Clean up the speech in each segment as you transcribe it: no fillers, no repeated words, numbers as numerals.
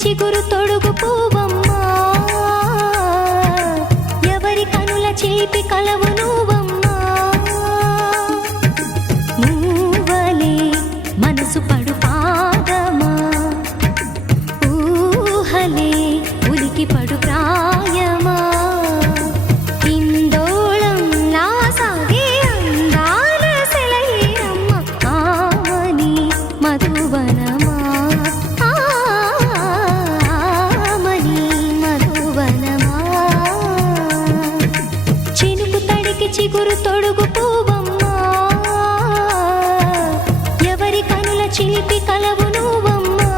చిగురు తొడుగు పూవమ్మా, ఎవరి కనుల చిలిపి కలవు నువ్వమ్మా. నువ్వలే మనసు పడు పాదమా, ఊహలే ఉలికి పడు ప్రాయమా. ఇందోళం నా సాగే అందాల సెలయేరమ్మ, ఆమని మధువనమా, ఆమని మధువనమా. చినుకు తడికి చిగురు తొడుగు పూవమ్మా, ఎవరి కనుల చిలిపి కలవు నువ్వమ్మా.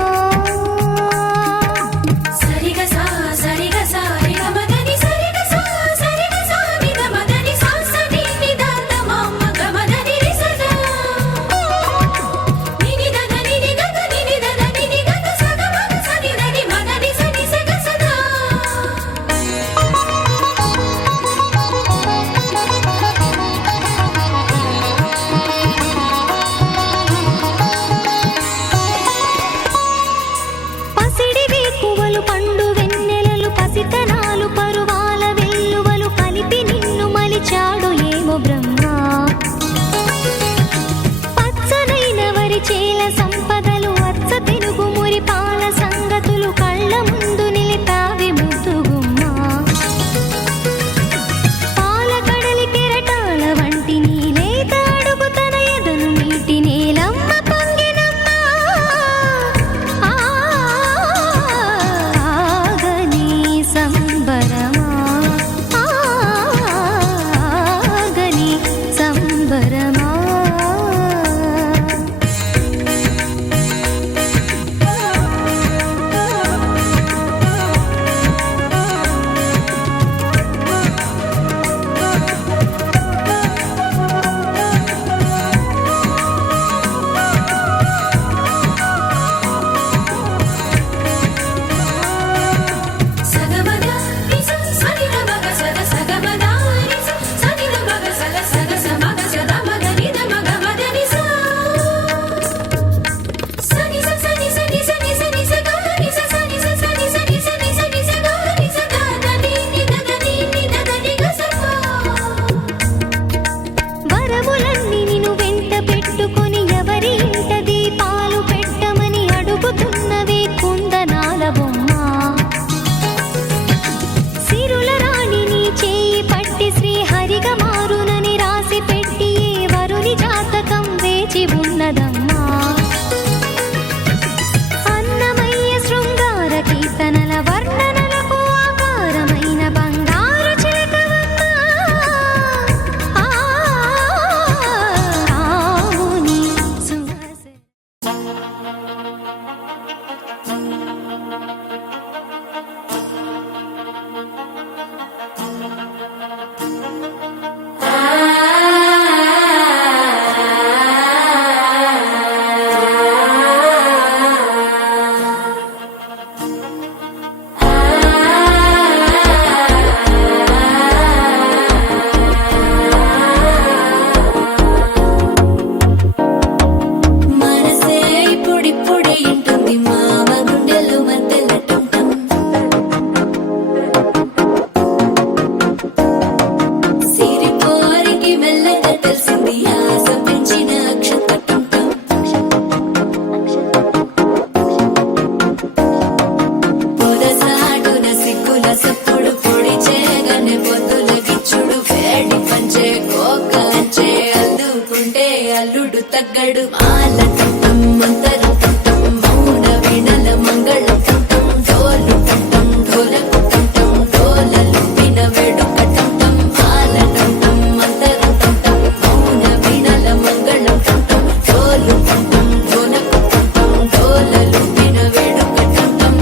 అల్లుడు తగ్గడు మాల కంఠం మంతర కంఠం మౌన వీణల మంగళ కంఠం డోలు కంఠం ఢోలకు కంఠం డోలలు విన వేడుక కంఠం మాల కంఠం మంతర కంఠం మౌన వీణల మంగళ కంఠం డోలు కంఠం ఢోలకు కంఠం డోలలు విన వేడుక కంఠం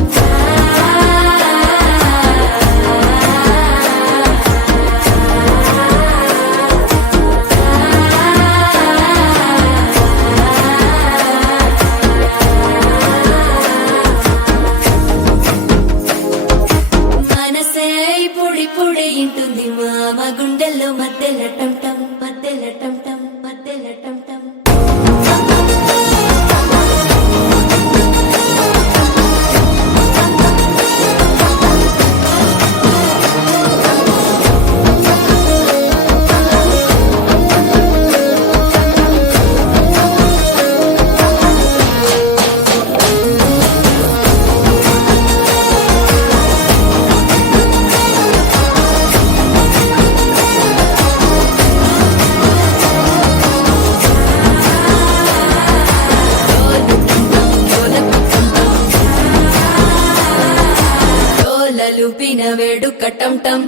లుపిన వేడుక టం టం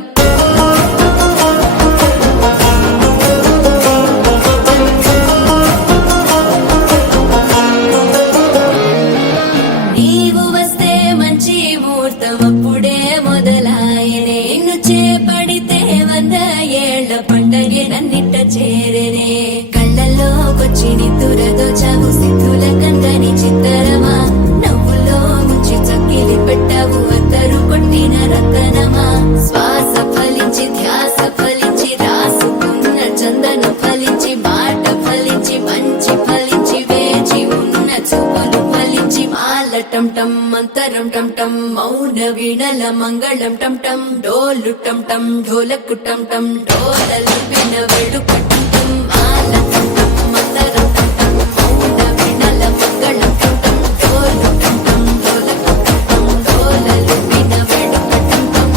నీవు వస్తే మంచి ముహూర్తం అప్పుడే మొదలాయనే నిన్ను చేపడితే 100 ఏళ్ల పండగే నన్నిట్ట చేరనే కళ్ళల్లోకొచ్చి నిద్దురదోచావు సిద్ధుల కందని చిత్తరమా నవ్వులో ముంచి చక్కిలి పెట్టావు అద్దరు కొట్టిన రతనమా శ్వాస ఫలించి ధ్యాస ఫలించి రాసుకున్న చందన ఫలించి మాట ఫలించి మంచి ఫలించి వేచి ఉన్న చూపులు ఫలించి మాల టం టం మంతరం టం టం మౌన వీణల మంగళం టం టం డోలు టం టం ఢోలకు టం టం డోలలు విన వేడుక టం టం మాల టం టం మంతరం టం టం మౌన వీణల మంగళం టం టం డోలు టం టం ఢోలకు టం టం డోలలు విన వేడుక టం టం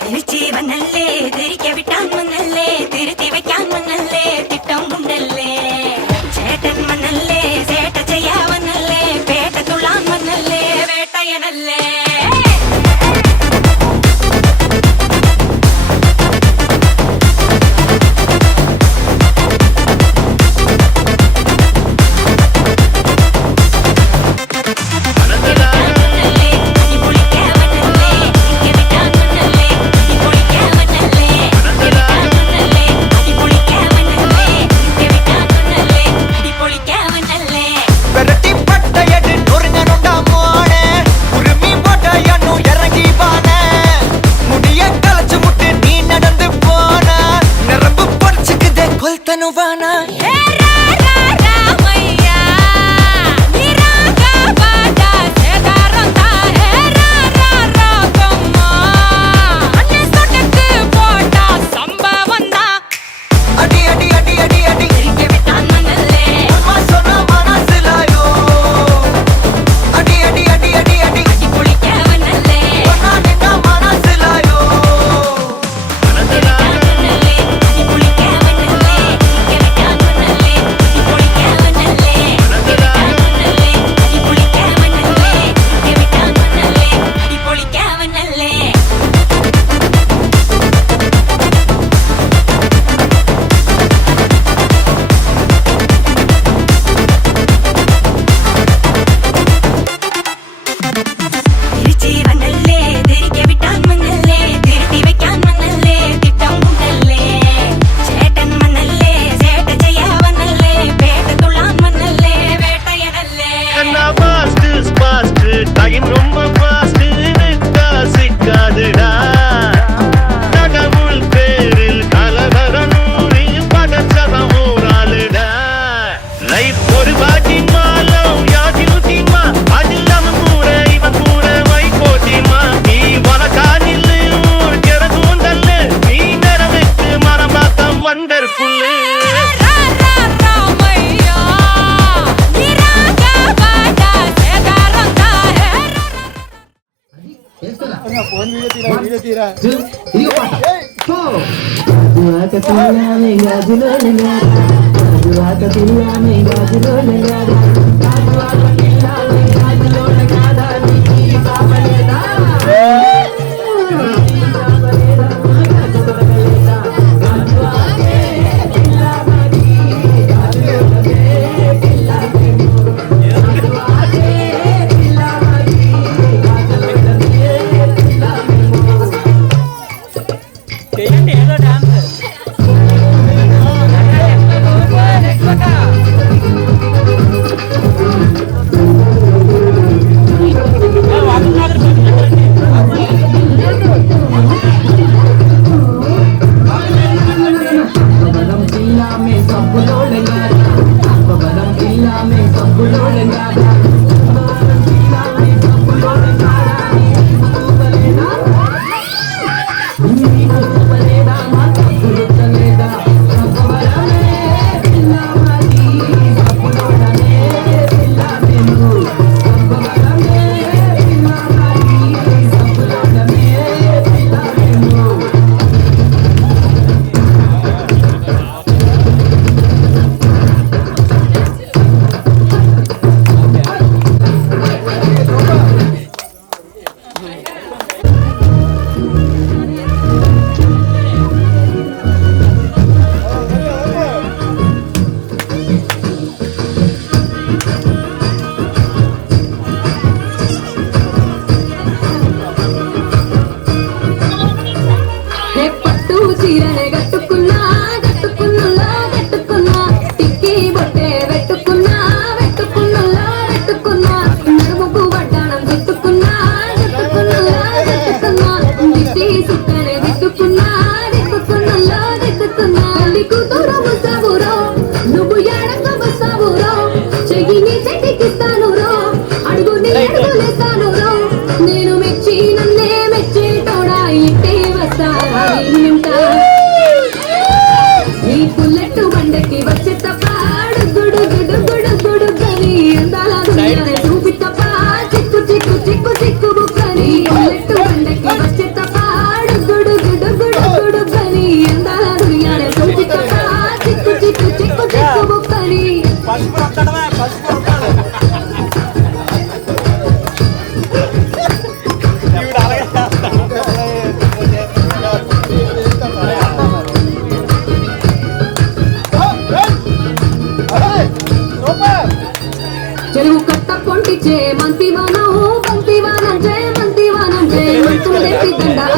തിരിച്ചു വന്നല്ലേ തിരികെ വിട്ടാൻ വന്നല്ലേ തിരുത്തി വയ്ക്കാൻ വന്നല്ലേ തിട്ടം ഉണ്ടല്ലേ ചേട്ടൻ വന്നല്ലേ ചേട്ട ചെയ്യാ വന്നല്ലേ പേട്ട തുള്ളാൻ വന്നല്ലേ വേട്ടയനല്ലേ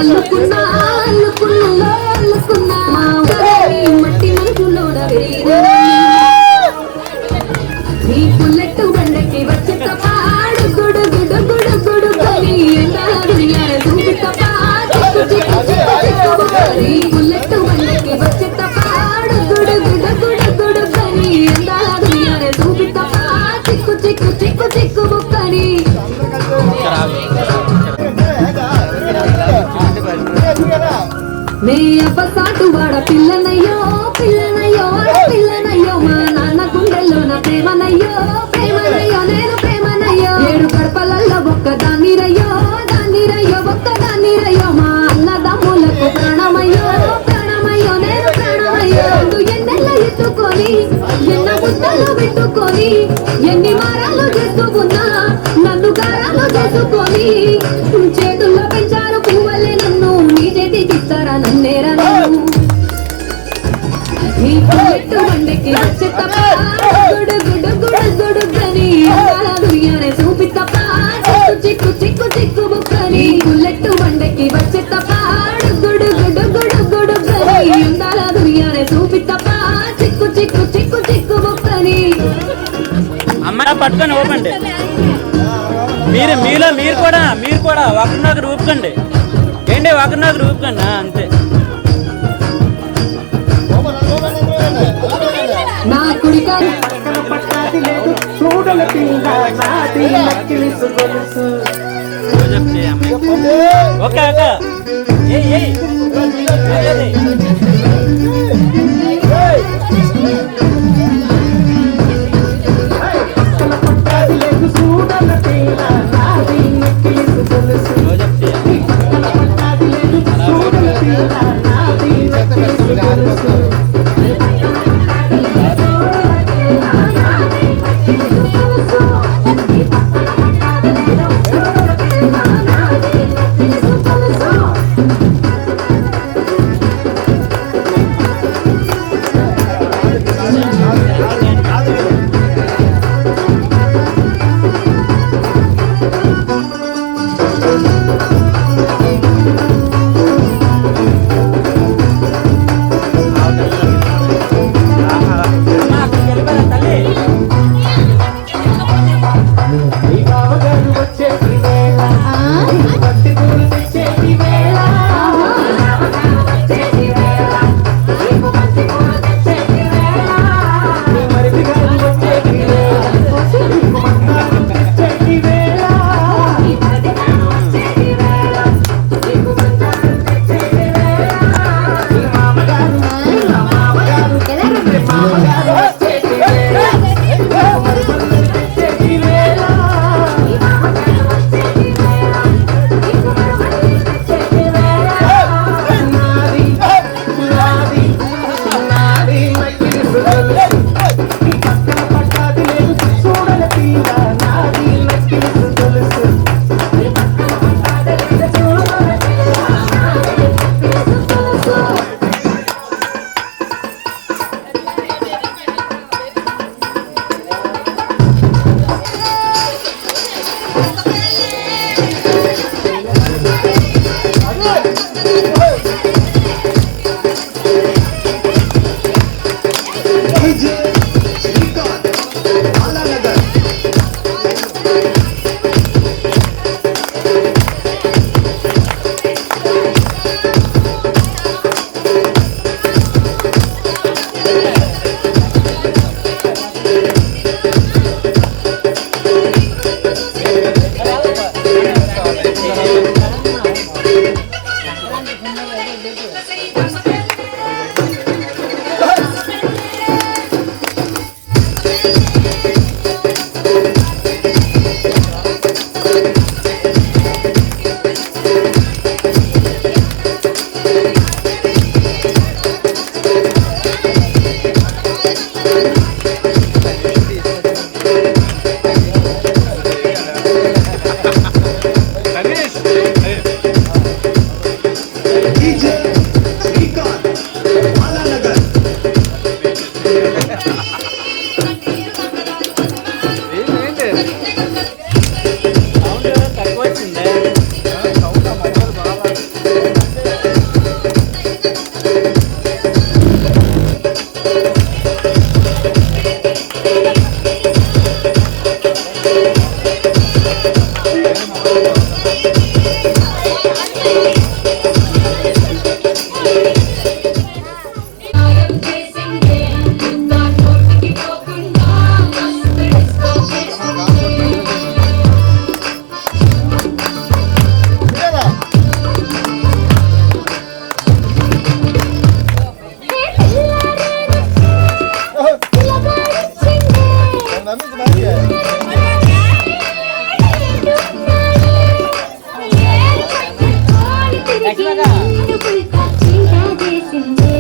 అల్లుకున్నా అల్లుకున్నా అల్లుకున్నా మట్టి మనసులోన నీ పుల్లెట్టు బండకి వచ్చి తపాడు గుడు గుడు గుడు గుడు కలి నీ పుల్లెట్టు బండకి వచ్చి తపాడు గుడు గుడు గుడు గుడు కలి చూపి తపా చిక్కు చిక్కు చిక్కు చిక్కు బుక్కని నే అబ్బసాటు వాడ పిల్లనయ్యో పిల్లనయ్యో పిల్లనయ్యో మా నాన్న గుండెల్లో నా ప్రేమనయ్యో ప్రేమనయ్యో నేను ప్రేమనయ్యో 7 కడపలల్లో ఒక్క దాన్నిరయ్యో దాన్నిరయ్యో ఒక్క దాన్నిరయ్యో మా అన్నదమ్ములకు ప్రాణమయ్యో ప్రాణమయ్యో నేను ప్రాణమయ్యో ఎన్నెల్ల ఎత్తుకొని ఎన్న ముద్దలు పెట్టుకొని ఎన్ని మారాలు చేస్తూ ఉన్నా నన్ను గారాలు చేసుకొని చేతుల్లో పెంచారు పువ్వలే నన్ను నీ చేతి చిస్తారా నన్నేరా నీ పుల్లెట్టు బండకి వచ్చి తప్ప గుడు గుడు గుడు గుడు గని దుయ్యానే చూపి తప్ప చిక్కు చిక్కు చిక్కు బుక్కని పుల్లెట్టు బండకి వచ్చి తప్ప గుడు గుడు గుడు గుడు గని అందాల దుయ్యానే చూపి తప్ప చిక్కు చిక్కు చిక్కు చిక్కు బుక్కని అమ్మ పట్టుకొని ఊపండి మీరు కూడా ఒకరినొకరు ఊపుకోండి ఏంటి ఒకరినొకరు ఊపుకోండి అంతే నా కుడిక ఓకే ఓకే ఏయ్ తిరిగి నిన్ను పుల్కా చీలా చేసిందే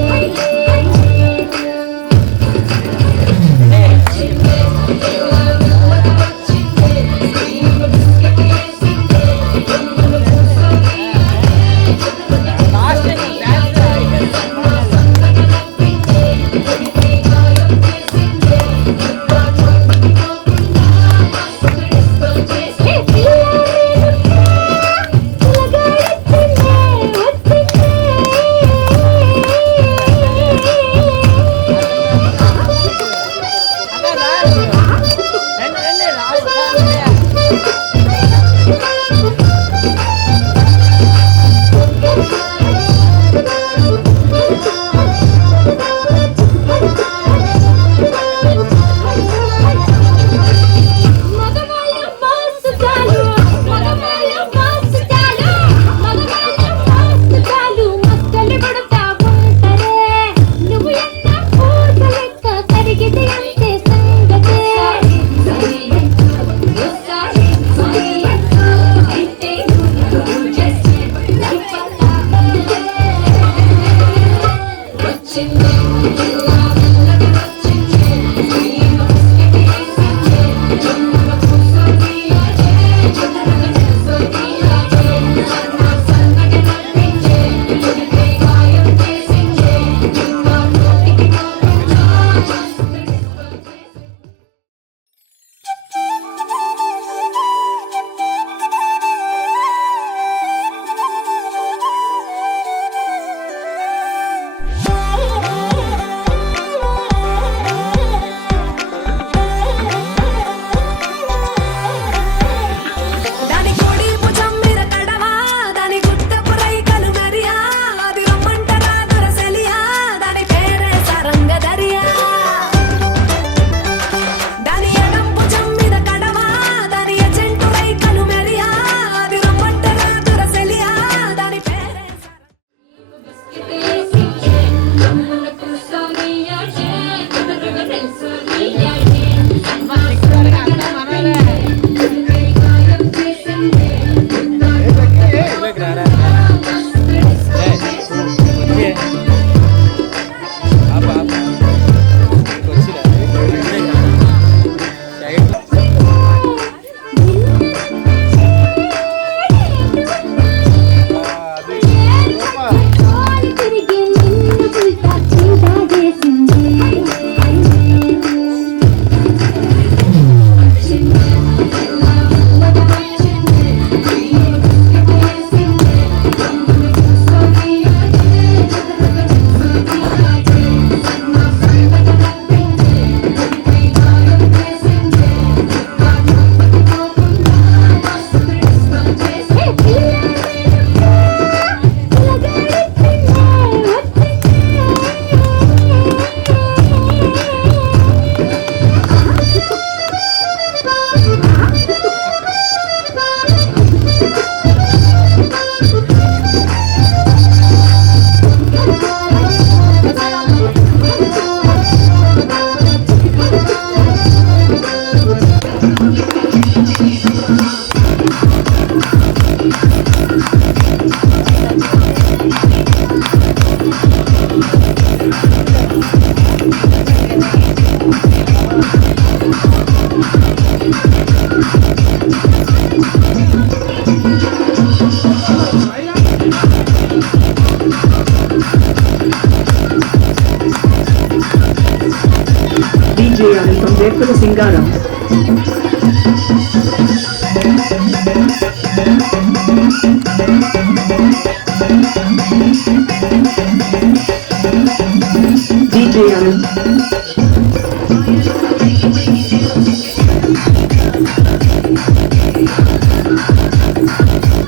Veerpula Singaram. DJ Anand.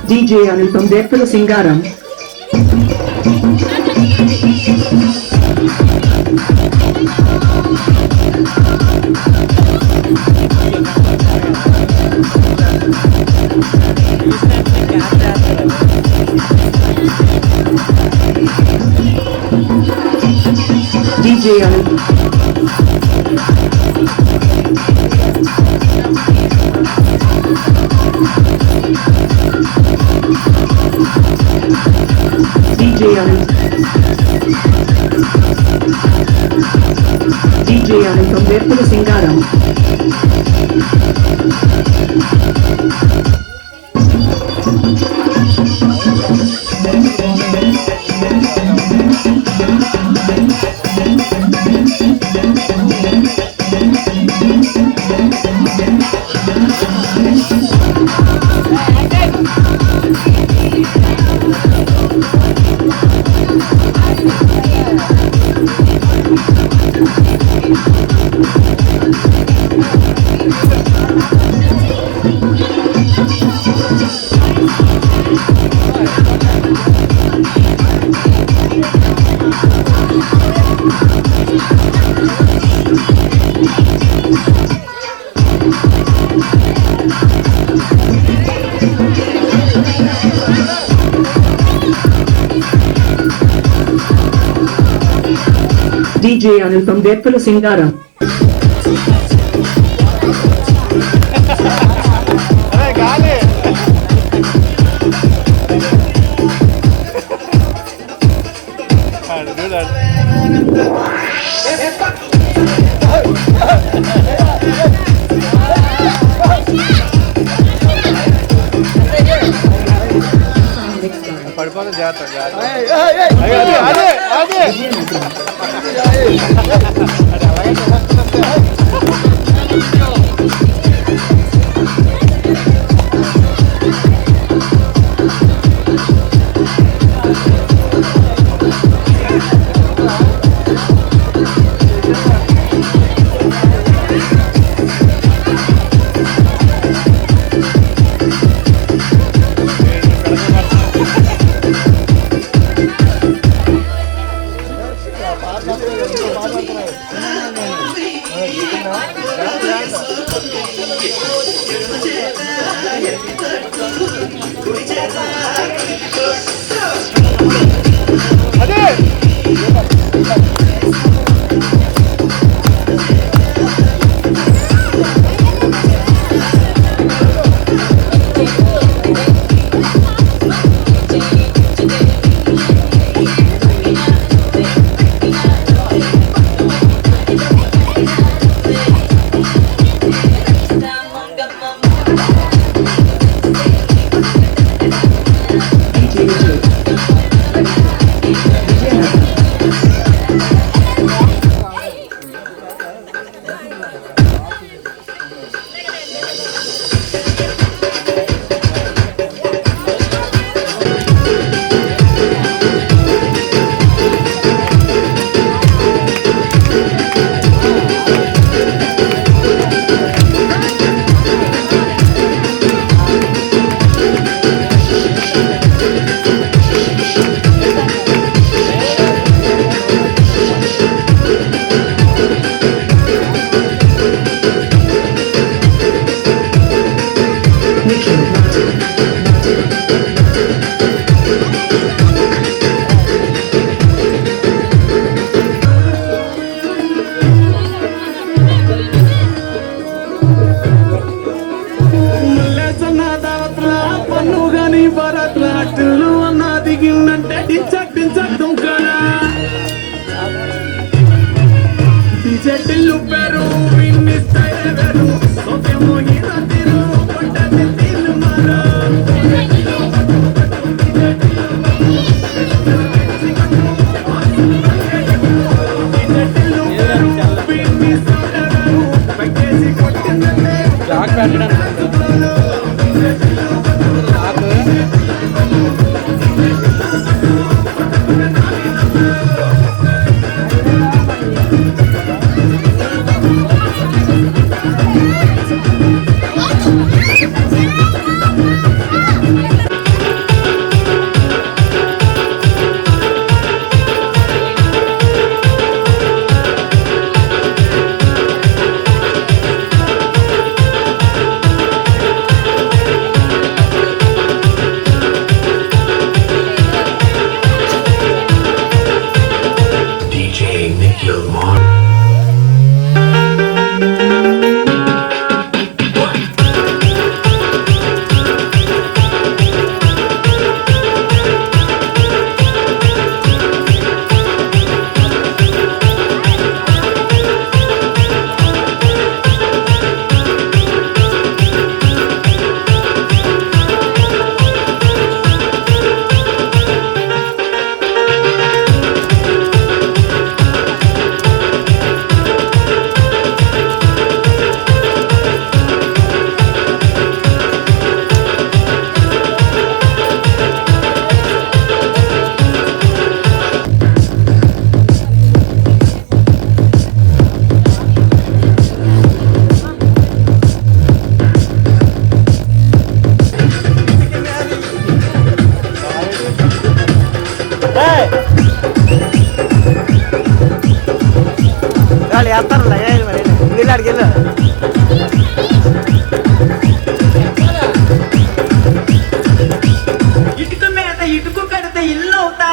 DJ Anand from Veerpula Singaram. DJ Anand. DJ Anil from Veppula Singaram. DJ Anil from Veppula Singaram. పడిపోతే జాగ్రత్త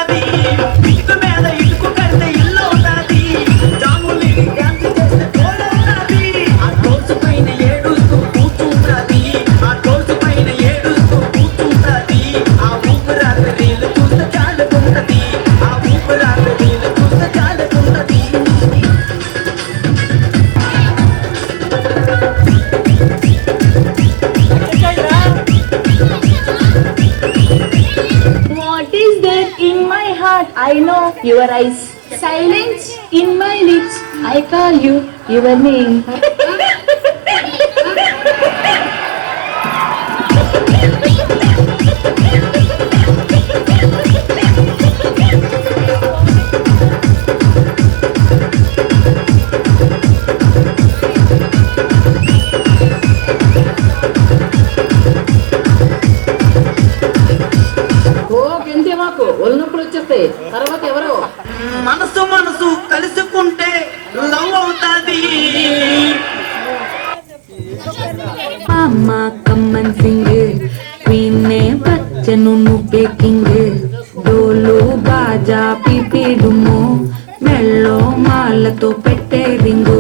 అవుతాది ఇసుక మీద ఇసుకు కడితే ఇల్లు అవుతాది జాములి డ్యాన్స్ చేస్తే తోడవుతాది ఆ డోర్స్ పైన ఏడుస్తూ కూర్చుంటాది ఆ డోర్స్ పైన ఏడుస్తూ కూర్చుంటాది ఆ ఊపిరాత్రి రీలు చూస్తే చాలుకుంటది ఆ ఊపిరాత్రి రీలు చూస్తే చాలుకుంటది What is there in my heart? I know your eyes. Silence in my lips. I call you your name. మనసు మనసు కలుసుకుంటే లవ్ అవుతాది అమ్మ కమ్మన్ సింగ్ క్వీన్నే బచ్చను నువ్వే కింగ్ డోలు బాజా పిపిడుము మెళ్ళో మాలతో పెట్టే రింగు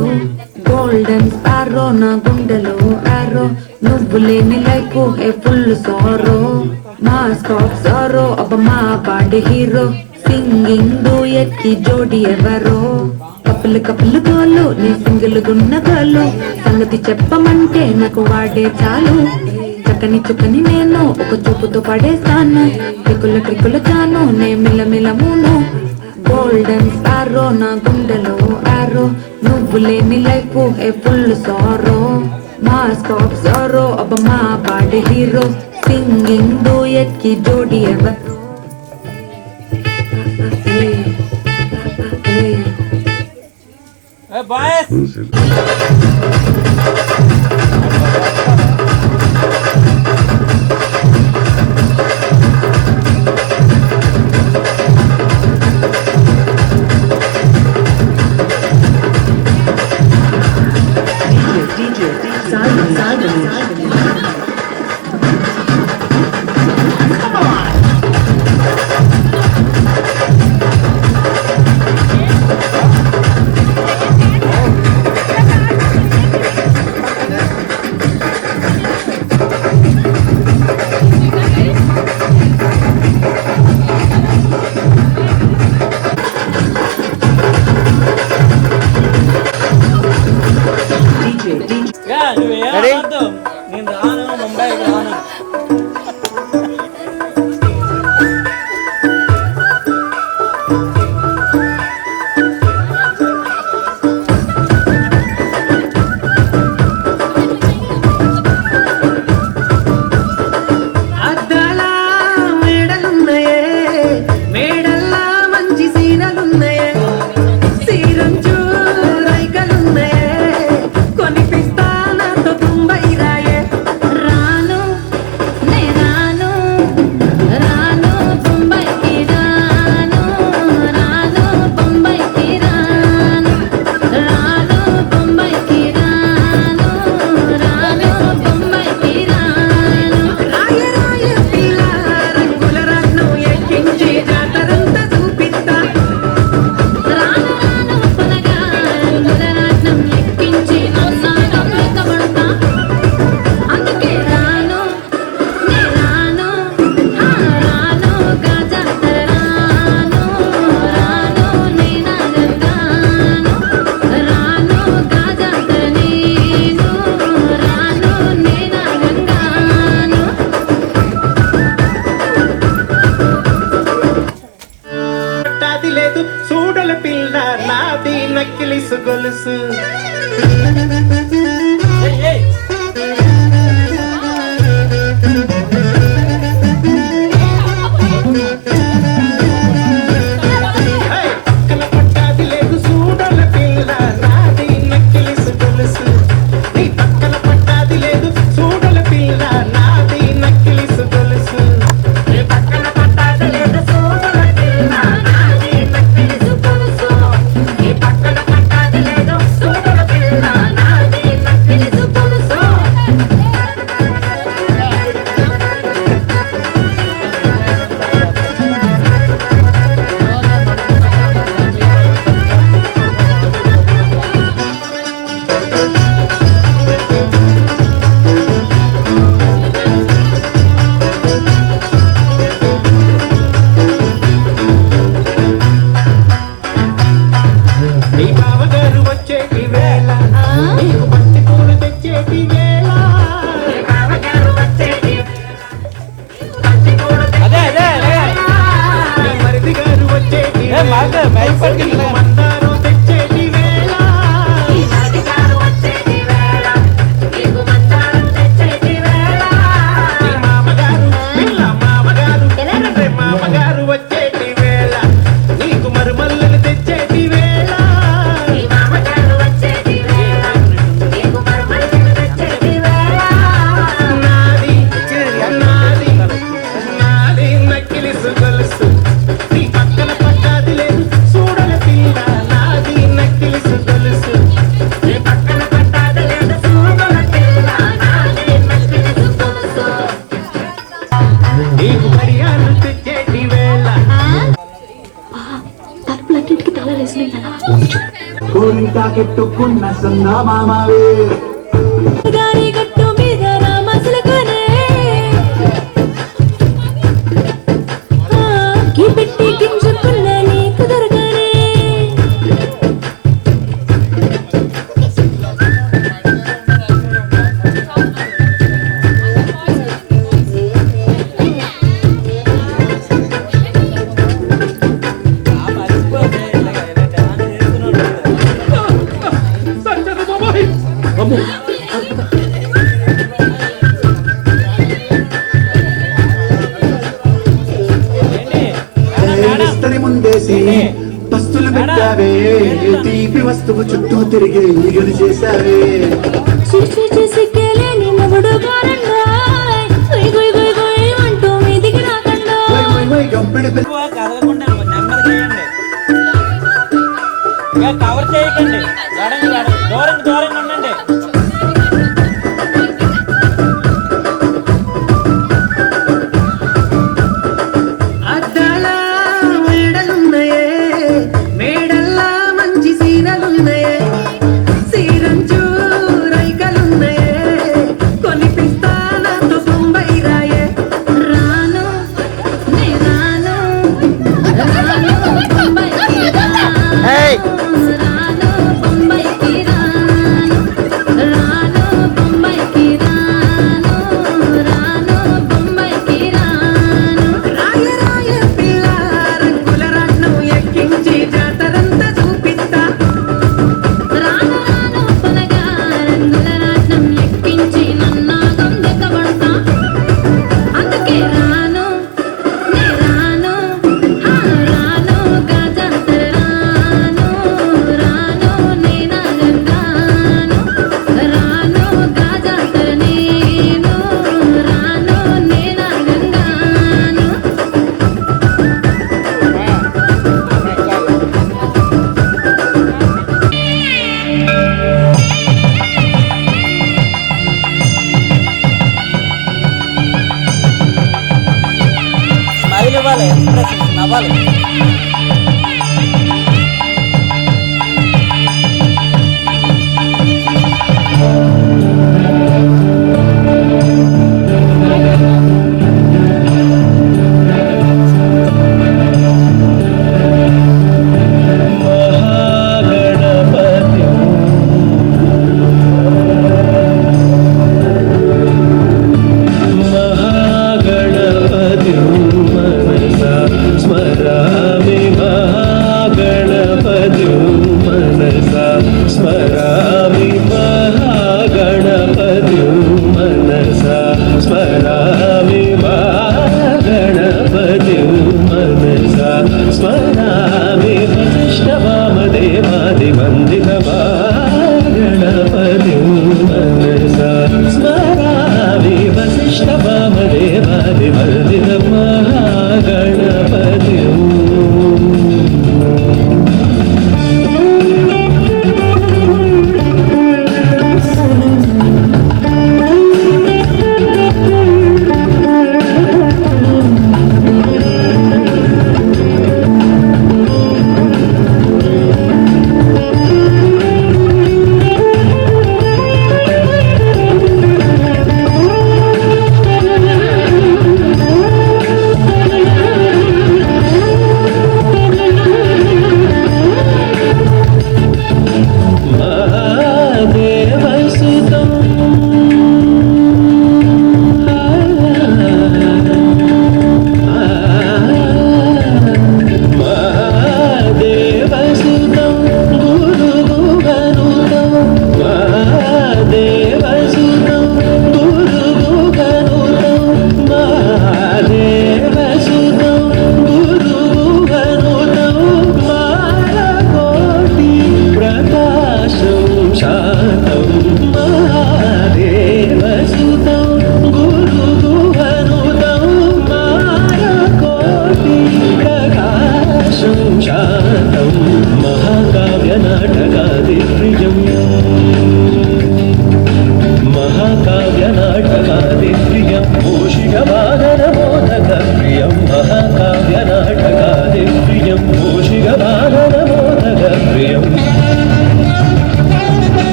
గోల్డెన్ స్పారో నా గుండెలో ఆరో నువ్వు లేని life A full sorrow mask of sorrow అబ్బ మా బాడీ హీరో సింగింగ్ డూయట్ కి జోడి ఎవరో కప్పులు కప్పులు గోలు నీ సింగిల్ గున్న గోలు సంగతి చెప్పమంటే నాకు వాడే చాలు చక్కని చుక్కని నేను ఒక చూపుతో పడేస్తాను ట్రిక్కుల ట్రిక్కుల చాను నే మిలమిలమును గోల్డెన్ స్పారో నా గుండెలో ఆరో నువ్వు లేని life A full sorrow mask of sorrow అబ్బ మా బాడీ హీరో సింగింగ్ డూయట్ కి జోడి ఎవరో బాయ్స్ మాకు మైక్ పట్టుకెళ్ళి మందారం తెచ్చేటి వేళ ఈ మరిదిగారు వచ్చేటి వేళ నీకు మందారం తెచ్చేటి వేళ నీ మామగారు పిల్ల మామగారు రే మామగారు వచ్చేటి వేళ నీకు మరుమల్లెలు తెచ్చేటి వేళ ఈ మామగారు వచ్చేటి వేళ నీకు మరుమల్లెలు తెచ్చేటి వేళ నాది నాది నాది నక్కిలిసు గొలుసు నీ పక్కన పట్టాది లేదు చూడల పిల్ల నాది నక్కిలిసు గొలుసు నీ పక్కన పట్టాద లేదు చూడల పిల్ల నాది నక్కిలిసు గొలుసు నీకు మరియాలు తెచ్చేటి వేళ తలుపులన్నింటికి తాళాలు వేసినాయి కదా. కోరికాకెట్టుకున్న సందా మామవే గారి గట్టు మీద రామసులకనే ఈ పెట్టి గింజుకున్న నీకు దొరకనే విస్తరి ముందేసి పస్తులు పెట్టావే తీపి వస్తువు చుట్టూ తిరిగి ఈగలు చేశావే సిక్కేలేని మొగుడు గారండాయ్ గుయ్ గుయ్ గుయ్ గుయ్ అంటూ మీదికి రాకండా గంపెడి కదలకుండా నెమ్మదిగా వేయండి. ఇక కవర్ చేయకండి, దూరంగా ఉండండి. అద్దాల మేడలున్నాయే మేడల్లా మంచి సీరలున్నాయే సీరంచు రైకలున్నాయే కొనిపిస్తా నాతో బొంబాయి రాయే రాను నే రాను రాను బొంబాయికి రాను బొంబాయికి రాను రాను బొంబాయికి రాను రాను బొంబాయికి రాను రాయ రాయ పిల్ల రంగుల రత్నం ఎక్కించి జాతరంతా చూపిస్తా రాను రాను పొలగా రంగుల రాట్నం ఎక్కించి నన్నాగం దెక్కబడతా అందుకే రాను నే రాను రాను గాజాతర రాను రాను నేనాగంగాను రాను గాజాతర నేను రాను నేనాగంగాను స్మైల్ ఇవ్వాలి, ఎక్స్ప్రెషన్ నవ్వాలి. స్మరామి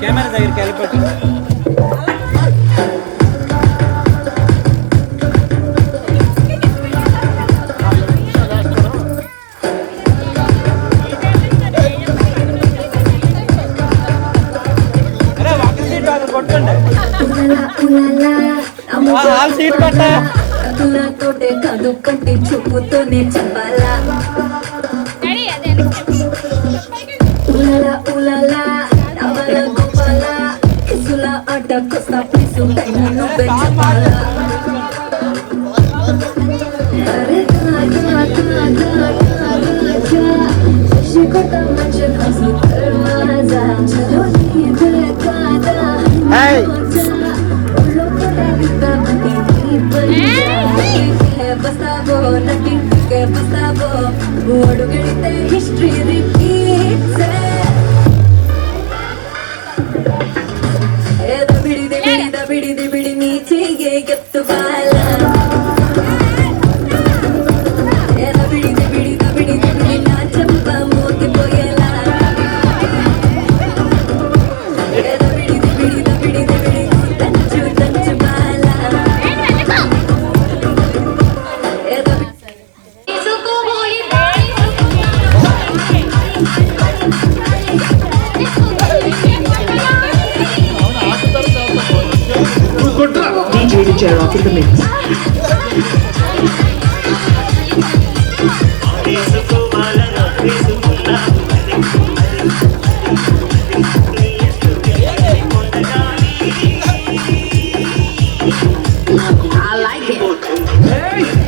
కెమెరా దగ్గరికి వెళ్ళిపోతుంది. సీట్ పట్ట తోటే కాదు కంటి చూపుతోనే చెప్పాలా ఉలలా ఉలలా నవల గోపాల కిసుల ఆట కొస్తా ప్లీసు టైము నువ్వే చెప్పాలా అరే శశి కొట్ట మంచి హసు దర్వాజా చలో నీ బేకాదా అడుగడితే హిస్టరీ రిపీట్స్ బిడిది బిడి నీ చెయ్యే ఎత్తు బాల బిడిది బిడి నా చెంప మోగిపోయేలా బిడి దంచు బాల DJ Vijay rocking the mix. I like it.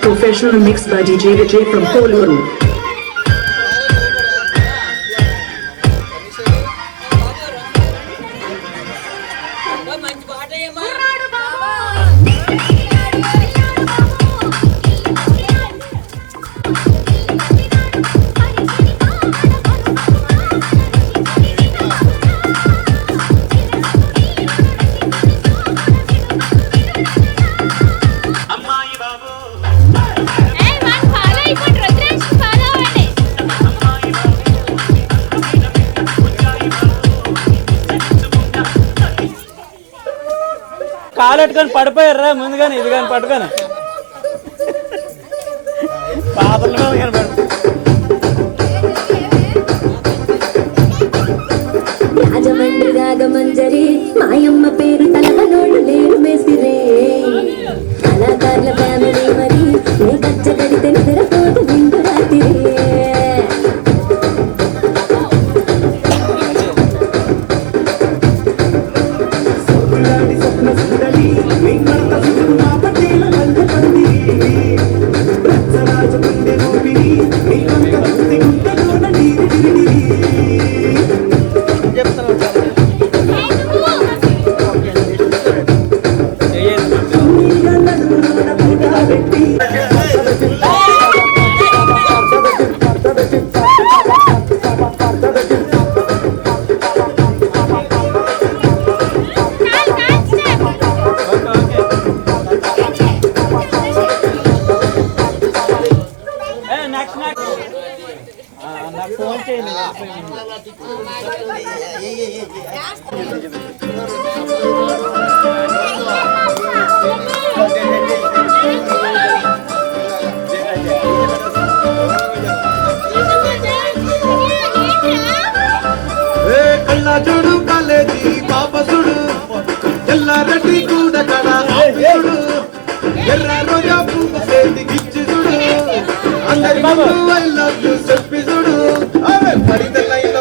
Professional mix by DJ Vijay from Koluru. కాలు పెట్టుకొని పడిపోయారా ముందుగానే ఇది కానీ పట్టుకొని పాత్రలో రాజమండ్రి రాగమంజరి మాయమ్మ పేరు తలవనోడు లేరు మేసిరే కళాకారుల ఫ్యామిలీ మరి నే కచ్చ కడితే నిద్రపోదు నిండు రాత్రి నాకు ఫోన్ చేయండి. కళ్ళ చూడు కాలేజీ పాప చూడు ఎల్లారెడ్డి కూడా కడ చూడు ఎర్ర రోజా పువ్వు చేతి గిచ్చి చూడు అందరి ముందు ఐ లవ్ యూ చెప్పి చూడు పడితే line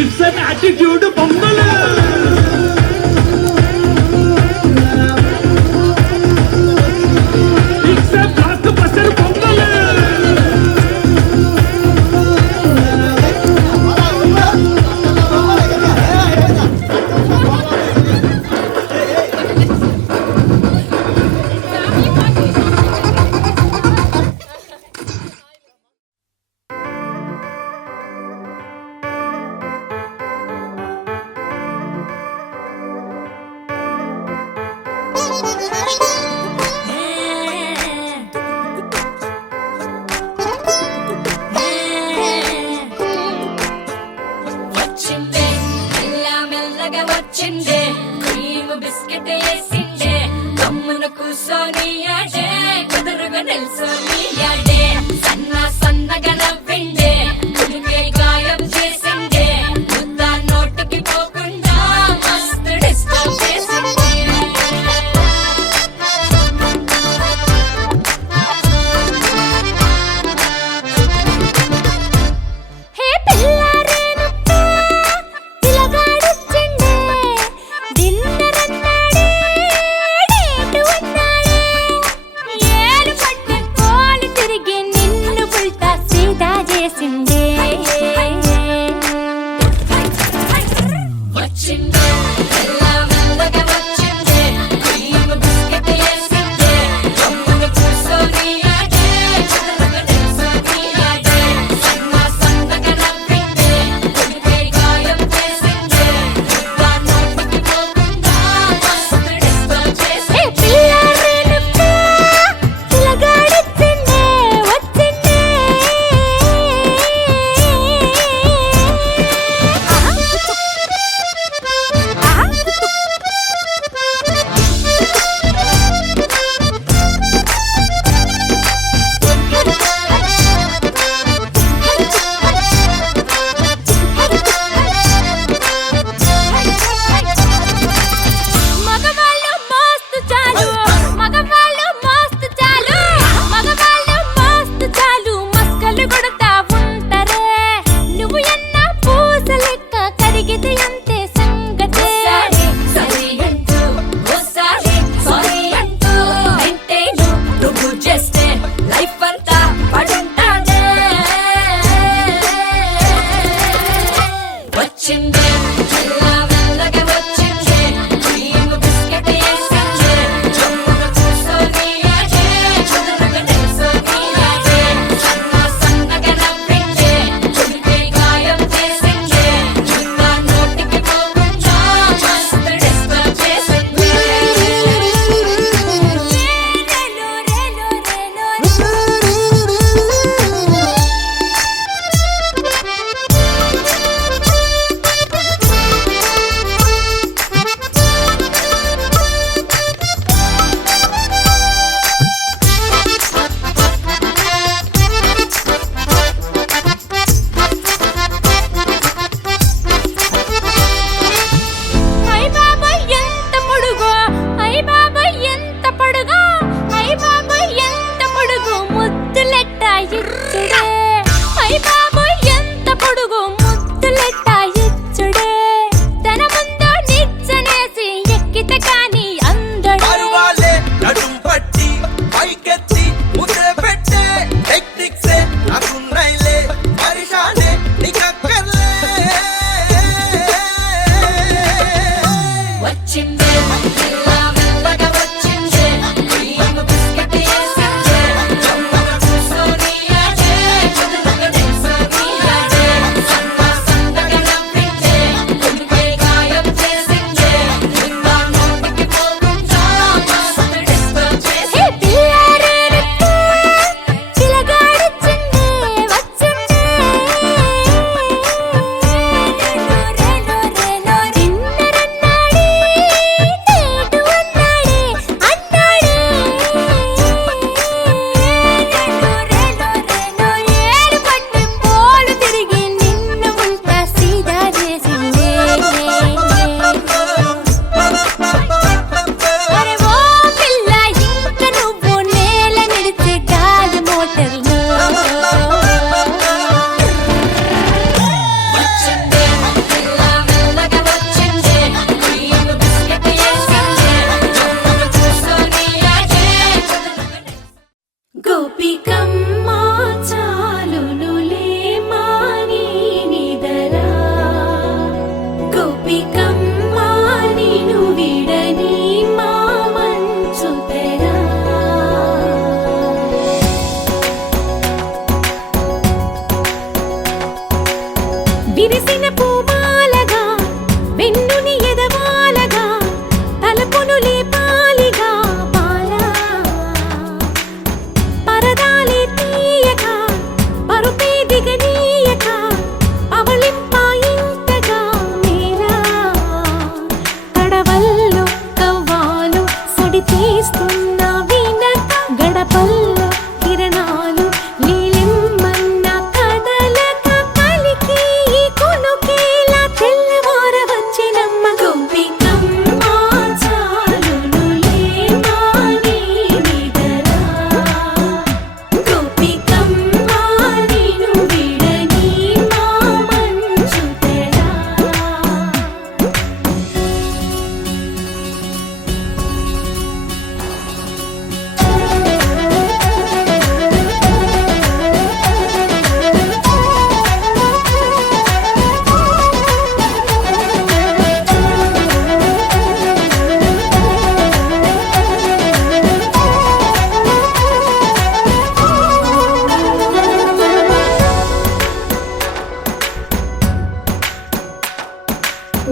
it's an attitude pongal. It's a block buster pongal. వచ్చిందే మెల్ల మెల్లగా వచ్చిందే క్రీమ్ బిస్కెట్ వేసిందే కమ్మున కూసోని ఆడే కుదురుగా నిల్సోని ఆడే సన్న సన్నగా నవ్విండే కుడికే గాయం చేసిందే ముద్ద నోటికి పోకుండా మస్తు డిస్టర్బ్ చేసిందే హే పిల్లారేనప్ప పిల్లగాడొచ్చిండే డిన్నర్ అన్నాడే డేటు అన్నాడే ఏలు పట్టే కోలు తిరిగి నిన్ను పుల్టా సీదా చేసిండే వచ్చిందే మెల్ల మెల్లగా వచ్చిందే క్రీమ్ బిస్కెట్ వేసిందే కమ్మున కూసోని ఆడే కుదురుగా నిల్సోని ఆడే సన్న సన్నగా నవ్విందే కుడికే గాయం చేసిందే ముద్ద నోటికి పోకుండా మస్తు డిస్టర్బ్ హే చేసిందే పిల్లారేనప్ప పిల్లగాడొచ్చిండే వచ్చిండే మగవాళ్ళు మస్తు చాలు మగవాళ్ళు మస్తు చాలు మగవాళ్ళు మస్తు చాలు మస్కలు కొడతా ఉంటారే నువ్వు ఎన్న పూస లెక్క కరిగితే అంతే సంగతే సారీ సారీ అంటూ ఓసారి సారీ అంటూ అంటే నువ్వు చేస్తే లైఫ్ అంతా పడుంటాడే వచ్చిందే మెల్ల మెల్లగా వచ్చిందే క్రీమ్ బిస్కెట్ వేసిందే కమ్మున కూసోని ఆడే కుదురుగా నిల్సోని ఆడే సన్న సన్నగా నవ్విందే కుడికే గాయం చేసిందే ముద్ద నోటికి పోకుండా మస్తు డిస్టర్బ్ చేసిందే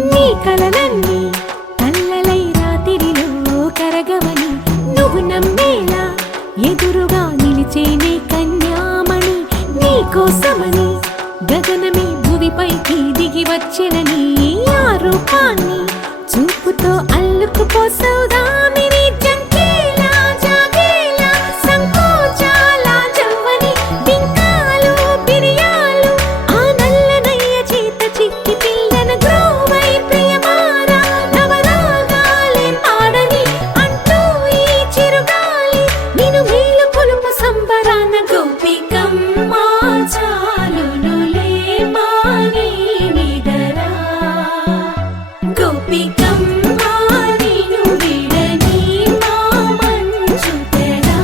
నీ కలలన్నీ కల్లలై రాత్రిలో కరగవని నువ్వు నమ్మేలా ఎదురుగా నిలిచేనే కన్యామణి నీ కోసమని గగనమే భువిపైకి దిగి వచ్చినని ఆ రూపాన్ని చూపుతో అల్లుకుపోసౌదామిని జంకేలా జాగేలా సంకోచాల జవ్వని బింకాలు బిరియాలు ఆ నల్లనయ్య చేత చిక్కి పిల్లన గ్రోవై ప్రియమారా నవరాగాలే పాడని అంటూ ఈ చిరుగాలి నిన్ను మేలు కొలుపు సంబరాన గోపికమ్మ చాలునులే మాని నిదరా గోపికమ్మ నిన్ను విడని మా మంచు తెరా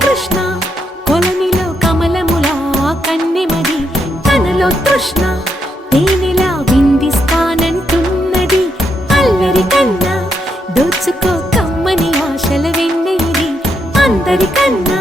కృష్ణ కొలనిలో కమలములా కన్నెమది తనలో తృష్ణ తేనెలా విందిస్తానంటున్నది అల్లరి కన్నా దోచుకో కమ్మని ఆశల వెన్నెయిది అందరికన్నా